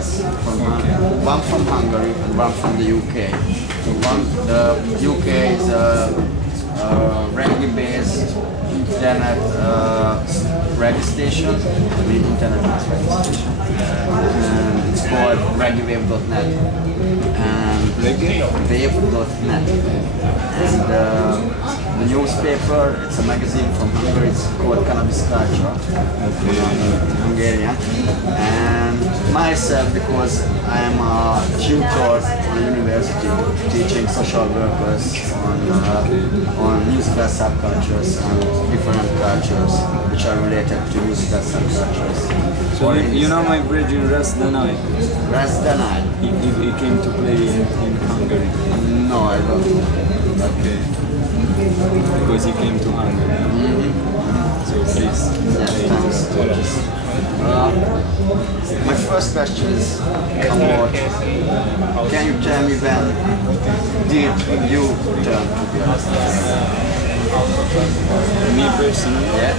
guys, one from Hungary and one from the UK. The UK is a reggae-based internet reggae station, internet-based reggae station, and it's called reggaewave.net and wave.net. And the newspaper, it's a magazine from Hungary, it's called Cannabis Culture, Hungarian. And myself, because I am a tutor on a university teaching social workers on musical subcultures and different cultures which are related to musical subcultures. So you know my bridge in Razdanai? Razdanai? He came to play in Hungary. No, I don't. Okay. Because he came to Hungary. So please. Yes, thanks. My first question is about, can you tell me when did you turn to be a Rastafari? Me personally? Yeah.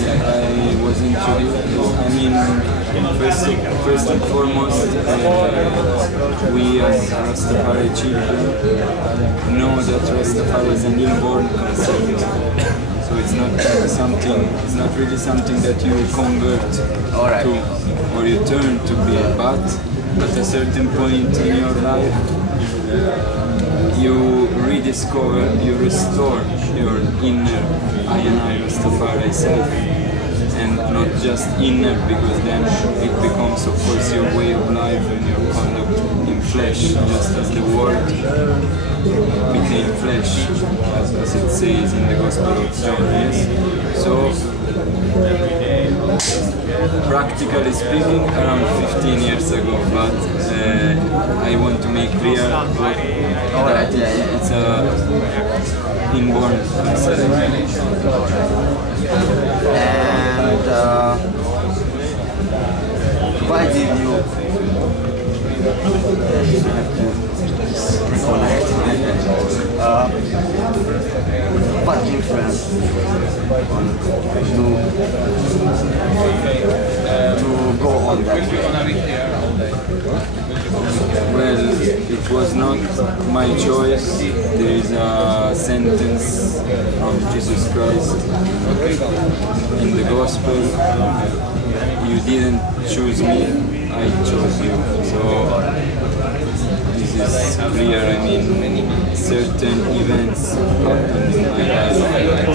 I was introduced, I mean, first and foremost, we as Rastafari children know that Rastafari is an inborn concept. So it's not really something that you convert to or you turn to be, but at a certain point in your life, you rediscover, you restore your inner I and I Rastafari self, and not just inner, because then it becomes of course your way of life and your conduct in flesh, just as the word became flesh, as it says in the Gospel of John, yes? So, practically speaking, around 15 years ago, but I want to make clear what it's a inborn concept. And why did you have to reconnect? What influence to go on that way? Well, it was not my choice. There is a sentence from Jesus Christ in the Gospel: you didn't choose me, I chose you. So this is clear. I mean, certain events happened in my life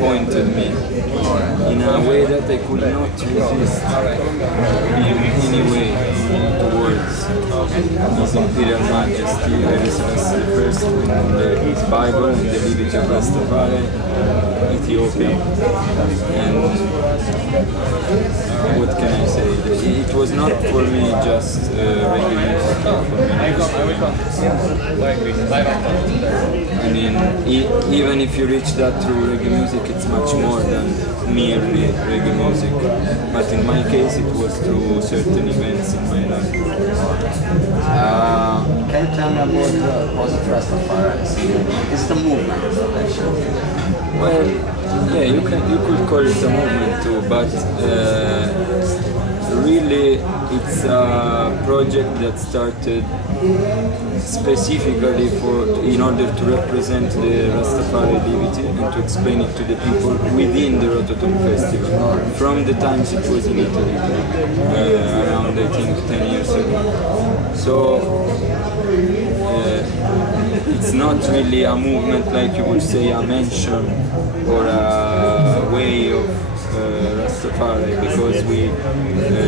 pointed me in a way that I could not resist in any way towards His Imperial Majesty, Haile Selassie I, in the Bible and the lineage of Rastafari, Ethiopia. And what can I say? It was not for me just reggae music. I mean, even if you reach that through reggae music, it's much more than merely reggae music. But in my case, it was through certain events in my life. Can you tell me about the House of Rastafari? Is it a movement, actually? Well, yeah, you could call it a movement too, but really it's a project that started specifically in order to represent the Rastafari divinity and to explain it to the people within the Rototom festival from the times it was in Italy, around I think 10 years ago. So it's not really a movement like you would say a mention or a way of Rastafari, because we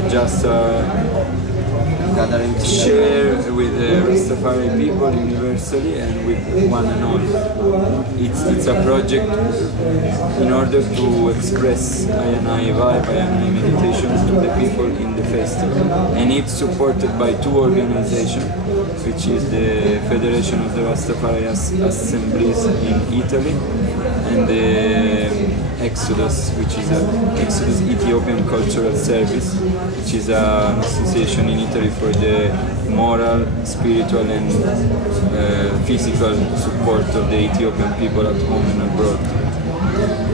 just share with Rastafari people universally and with one and all. It's a project in order to express I vibe, I meditation to the people in the festival, and it's supported by two organizations, which is the Federation of the Rastafari Assemblies in Italy and the Exodus, which is Exodus Ethiopian Cultural Service, which is an association in Italy for the moral, spiritual and physical support of the Ethiopian people at home and abroad.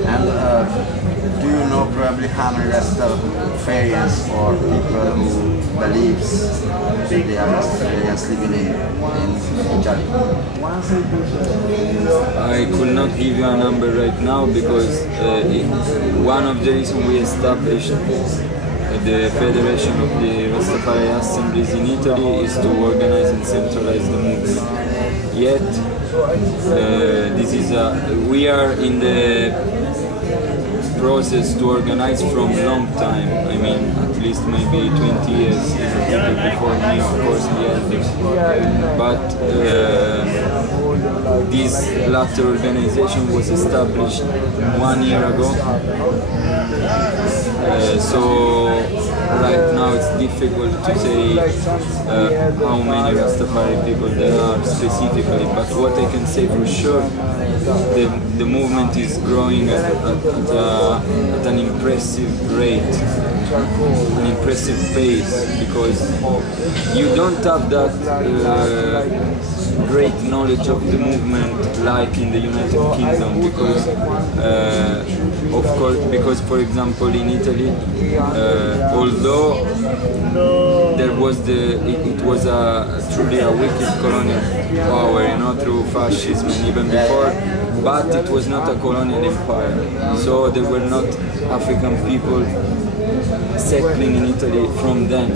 And do you know probably how many Rastafarians or people who believes that they are Rastafarians living in Italy? I could not give you a number right now because one of the reasons we established the Federation of the Rastafari Assemblies in Italy is to organize and centralize the movement. Yet, we are in the process to organize from long time. I mean, at least maybe 20 years. People before me, of course, the elders. But this latter organization was established 1 year ago. So right now it's difficult to say how many Rastafari people there are specifically, but what I can say for sure, the movement is growing at an impressive rate, an impressive pace, because you don't have that great knowledge of the movement like in the United Kingdom, because of course, because for example in Italy, although there was it was truly a wicked colonial power, you know, through fascism and even before, but it was not a colonial empire, so there were not African people settling in Italy from then,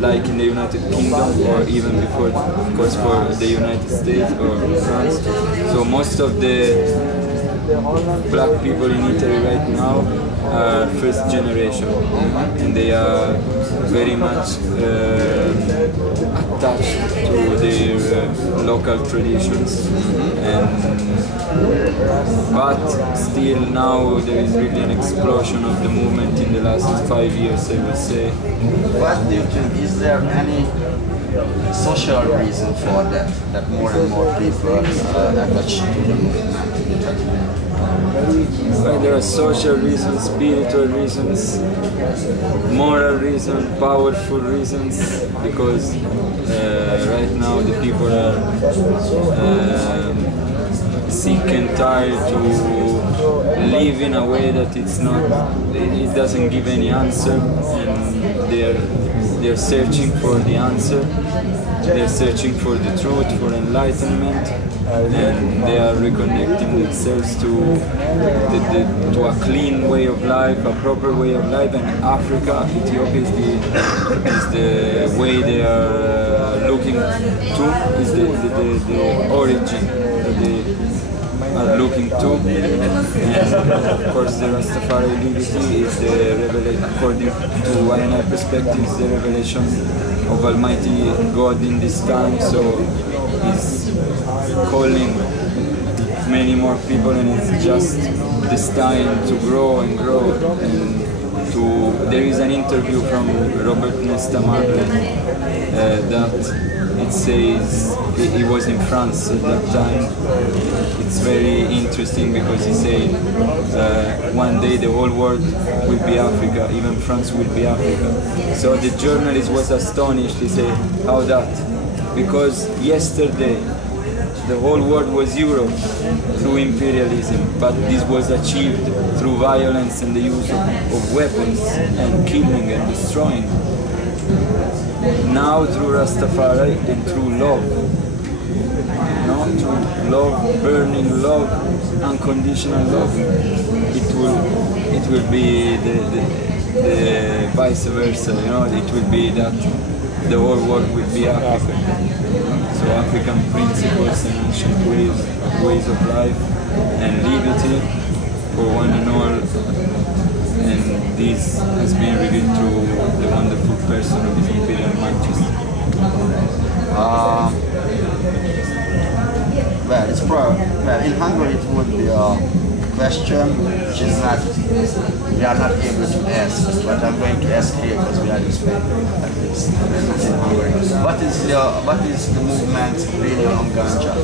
like in the United Kingdom or even before, of course, for the United States or France. So most of the black people in Italy right now are first generation, and they are very much attached to their local traditions. But still now there is really an explosion of the movement in the last 5 years, I would say. What do you think? Is there any social reason for that more and more people attach to the movement? Well, there are social reasons, spiritual reasons, moral reasons, powerful reasons, because right now the people are sick and tired to live in a way that it doesn't give any answer, and they're searching for the answer, they're searching for the truth, for enlightenment, and they are reconnecting themselves to a clean way of life, a proper way of life, and Africa, Ethiopia is the way they are looking to, is the origin that they are looking to. And of course the Rastafari liberty is the revelation, according to my perspective, is the revelation of Almighty God in this time, so he's calling many more people, and it's just this time to grow and grow. And there is an interview from Robert Nesta Marley that it says he was in France at that time. It's very interesting because he said one day the whole world will be Africa, even France will be Africa. So the journalist was astonished. He said, how that? Because yesterday the whole world was Europe through imperialism, but this was achieved through violence and the use of weapons and killing and destroying. Now through Rastafari and through love, you know, through love, burning love, unconditional love, it will be the vice versa, you know, it will be that the whole world will be African. So African principles and ancient ways of life and liberty for one and all, and this has been revealed through the wonderful person of His Imperial Majesty. Well, it's in Hungary it would be a question which is not, we are not able to ask, but I'm going to ask here because we are in Spain, at least, not in Hungary. What is the movement's opinion on ganja?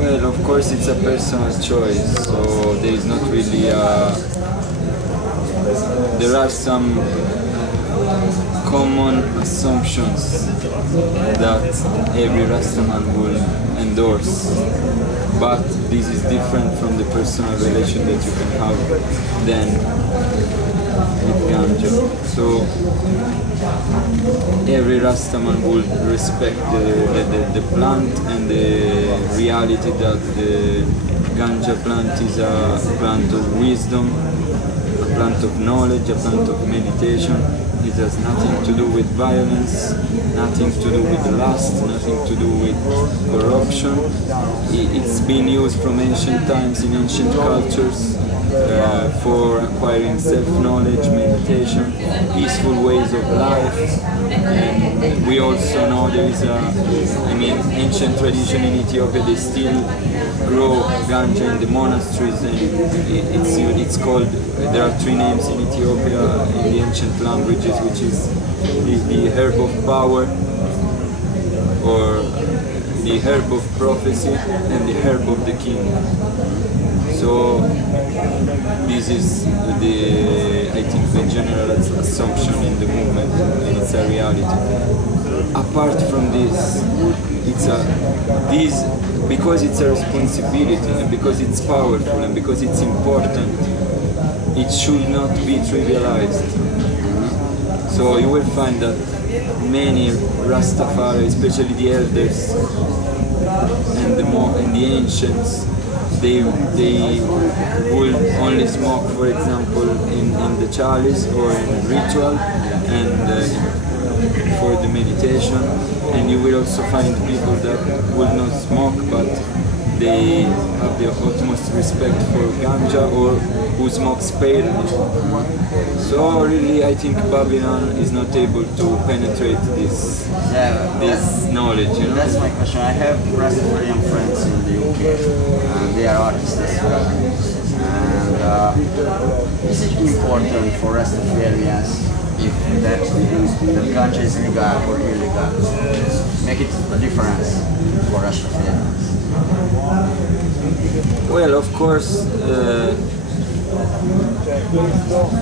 Well, of course it's a personal choice, so there is not really there are some common assumptions that every Rastaman will endorse. But this is different from the personal relation that you can have then with ganja. So every Rastaman would respect the plant and the reality that the ganja plant is a plant of wisdom, a plant of knowledge, a plant of meditation. It has nothing to do with violence, nothing to do with lust, nothing to do with corruption. It's been used from ancient times in ancient cultures for acquiring self-knowledge, meditation, peaceful ways of life. And we also know there is ancient tradition in Ethiopia, they still grow ganja in the monasteries, and it's called, there are three names in Ethiopia in the ancient languages, which is the herb of power, or the herb of prophecy, and the herb of the king. So this is I think the general assumption in the movement, and it's a reality. Apart from this, because it's a responsibility, and because it's powerful, and because it's important, it should not be trivialized. So you will find that many Rastafari, especially the elders and the ancients, they will only smoke, for example, in the chalice or in ritual and for the meditation. And you will also find people that will not smoke, but they have the utmost respect for ganja, or who smoke sparingly. So really, I think Babylon is not able to penetrate this knowledge. You know? That's my question. I have Rastafarian friends in the UK, and they are artists as well. And is it important for Rastafarians if that ganja is legal or illegal? Make it a difference for Rastafarians. Well, of course,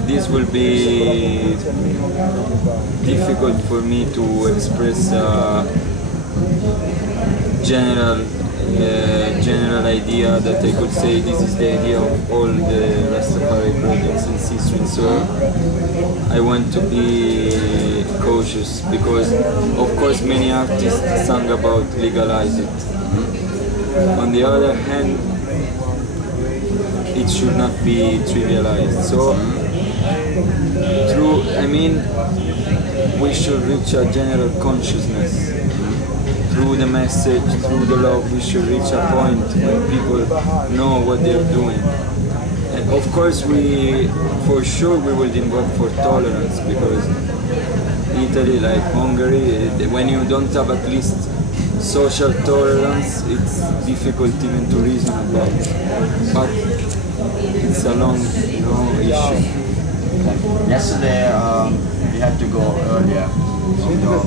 this will be difficult for me to express a general idea that I could say this is the idea of all the Rastafari projects and C-string. So I want to be cautious, because of course many artists sang about legalize it. On the other hand, it should not be trivialized. So we should reach a general consciousness. Through the message, through the love, we should reach a point when people know what they're doing. And of course, for sure we will invoke for tolerance, because Italy, like Hungary, when you don't have at least social tolerance, it's difficult even to reason about. But it's a long, issue. Yesterday, we had to go earlier to the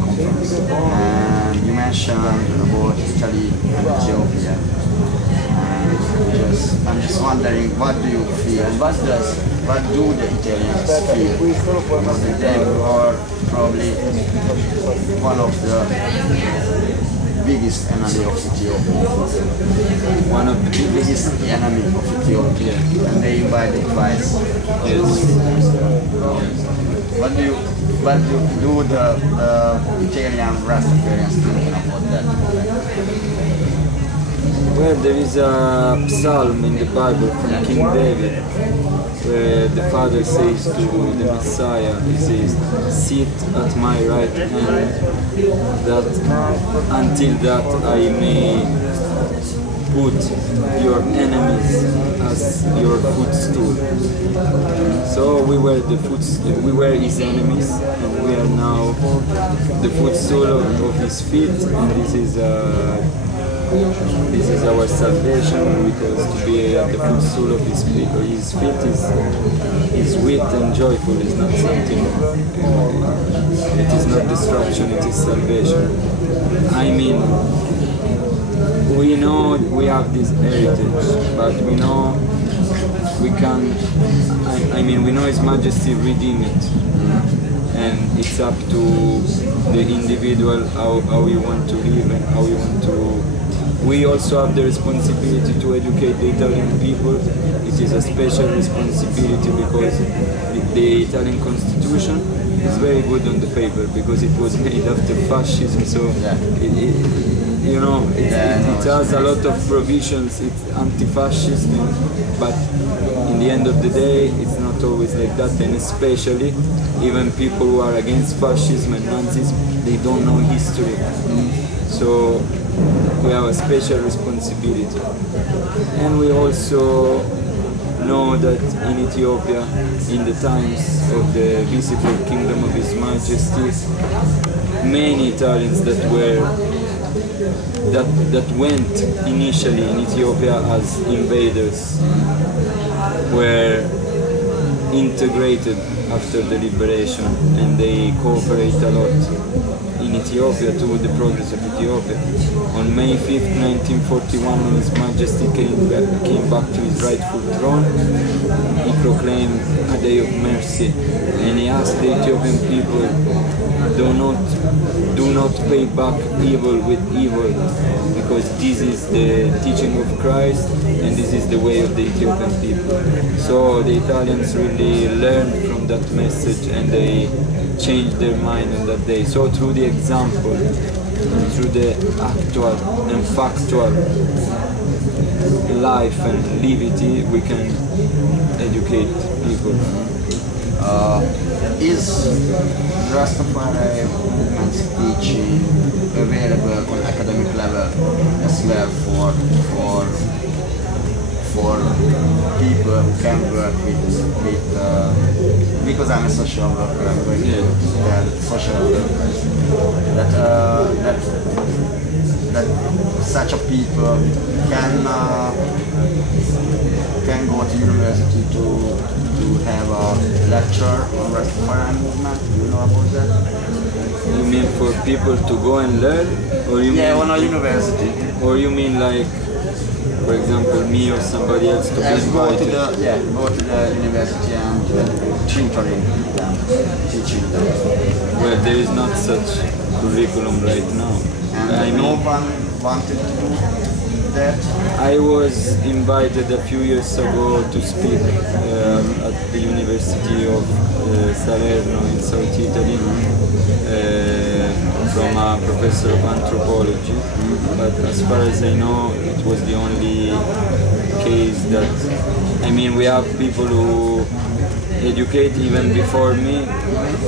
conference, and you mentioned about Italy and Ethiopia. And I'm just wondering, what do you feel, and what do the Italians feel? Because they are probably one of the biggest enemy of Ethiopia. One of the biggest enemy of Ethiopia, and they invited twice. Yes. What do the Italian Rastafarians think about that? Well, there is a psalm in the Bible from King David, where the Father says to the Messiah, he says, "Sit at my right hand, that until that I may put your enemies as your footstool." So we were his enemies, and we are now the footstool of his feet, and this is our salvation, because to be at the footstool of his feet is sweet and joyful. It's not something, it is not destruction, it is salvation. I mean, we know we have this heritage, but we know we can, we know His Majesty redeem it. and it's up to the individual how you want to live and how you want to. We also have the responsibility to educate the Italian people. It is a special responsibility because the Italian constitution is very good on the paper because it was made after fascism, so it has a lot of provisions, it's anti-fascist, but in the end of the day it's not always like that, and especially even people who are against fascism and Nazism, they don't know history. So we have a special responsibility. And we also know that in Ethiopia, in the times of the visible kingdom of His Majesty, many Italians that went initially in Ethiopia as invaders were integrated after the liberation, and they cooperate a lot in Ethiopia to the progress of Ethiopia. On May 5th, 1941, when His Majesty came back to his rightful throne, he proclaimed a day of mercy, and he asked the Ethiopian people, do not pay back evil with evil, because this is the teaching of Christ and this is the way of the Ethiopian people. So the Italians really learned from that message and they changed their mind on that day. So through the example, and through the actual and factual life and liberty, we can educate people. Is Rastafari movement's teaching available on academic level as well for people who can work with because I'm a social worker, I'm going to tell social workers that such a people can go to university to have a lecture on Rastafari movement. Do you know about that? You mean for people to go and learn? Or you mean on a university. Or you mean like, for example, me or somebody else to be invited? Go to the university and tutoring them, teaching them. Well, there is not such curriculum right now. And no one wanted to do that? I was invited a few years ago to speak at the University of Salerno in South Italy from a professor of anthropology, but as far as I know it was the only case that, I mean, we have people who educate even before me,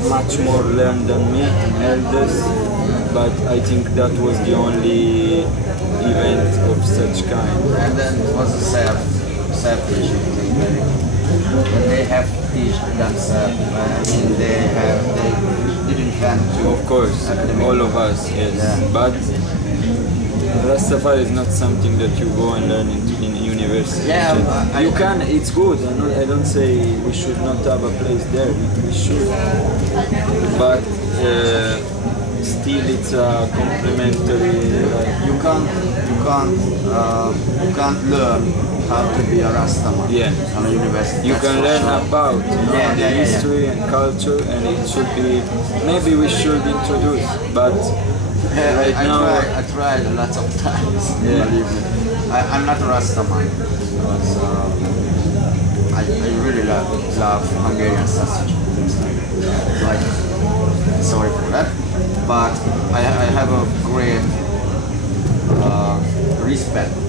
much more learned than me, elders, but I think that was the only event of such kind. And then it was a self-teaching thing. When they have teach themselves, I mean they didn't plan to. Of course, all of us, yes. Yeah. But Rastafari is not something that you go and learn in university. Yeah, you can. It's good. I don't say we should not have a place there. We should, but still it's a complementary. You can't learn how to be a Rastaman on a university. You can learn about the history and culture, and it should be. Maybe we should introduce, but. I tried lots of times, believe me. I'm not a Rastaman, so I really love Hungarian sausage. Like, sorry for that, but I have a great respect for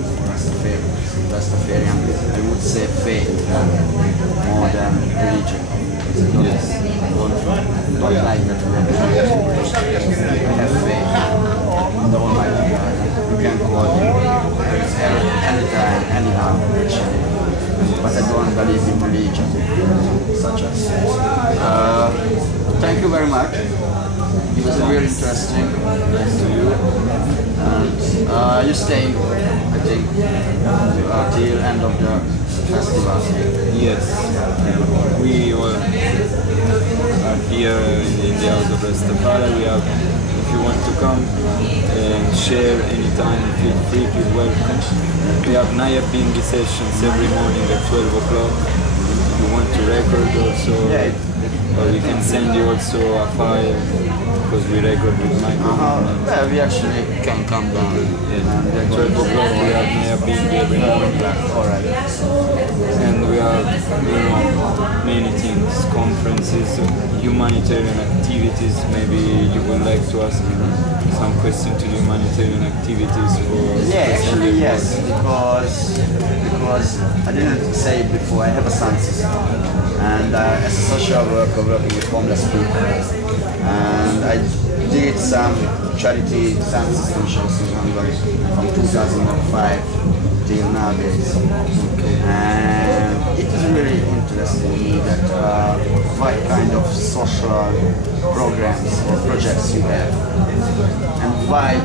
Rastafarian. I would say faith more than religion. Yes. Don't like that word. I have faith in the Almighty God. You can call him anytime, anyhow, actually. But I don't believe in religion, such as. Thank you very much. It was really interesting. Nice to you. And you stay, I think, till end of the festival. Yes. We are here in the House of Rastafari. We have, if you want to come and share anytime, feel free, feel welcome. We have Naya Bingi sessions every morning at 12 o'clock. If you want to record also. Or we can send you also a file because we record with microphone. Yeah, we actually can come down. Yeah, at 12 o'clock we are near being every morning. Alright. And we have, you know, many things, conferences, humanitarian activities. Maybe you would like to ask some question to the humanitarian activities for... Yeah, actually yes, because I didn't say it before, I have a sound system. And as a social worker working with homeless people, and I did some charity sound system shows in Hungary from 2005 till nowadays. Okay. And it is really interesting to me that what kind of social programs or projects you have, and why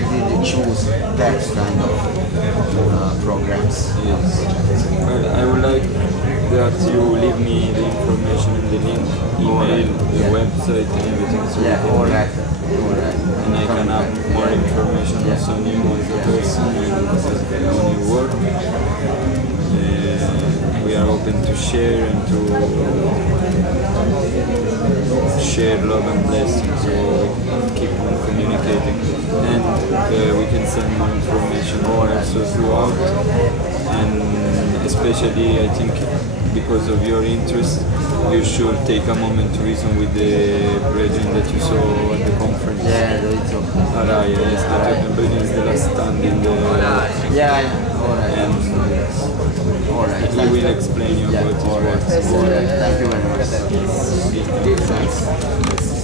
did you choose that kind of programs? Yes. Well, I would like that you leave me the information in the link, email, the website and everything. So Yeah, alright. And I can have more information also on you as a person and on your work. We are open to share and to share love and blessings, so we keep on communicating. And we can send more information also throughout. And especially I think because of your interest, you should take a moment to reason with the brethren that you saw at the conference. Yeah, the little. Araya, yes, the Rototom is the last stand in the... Yeah, alright. And Alright. he will explain you about his works. Alright. Thank you very much. Thanks.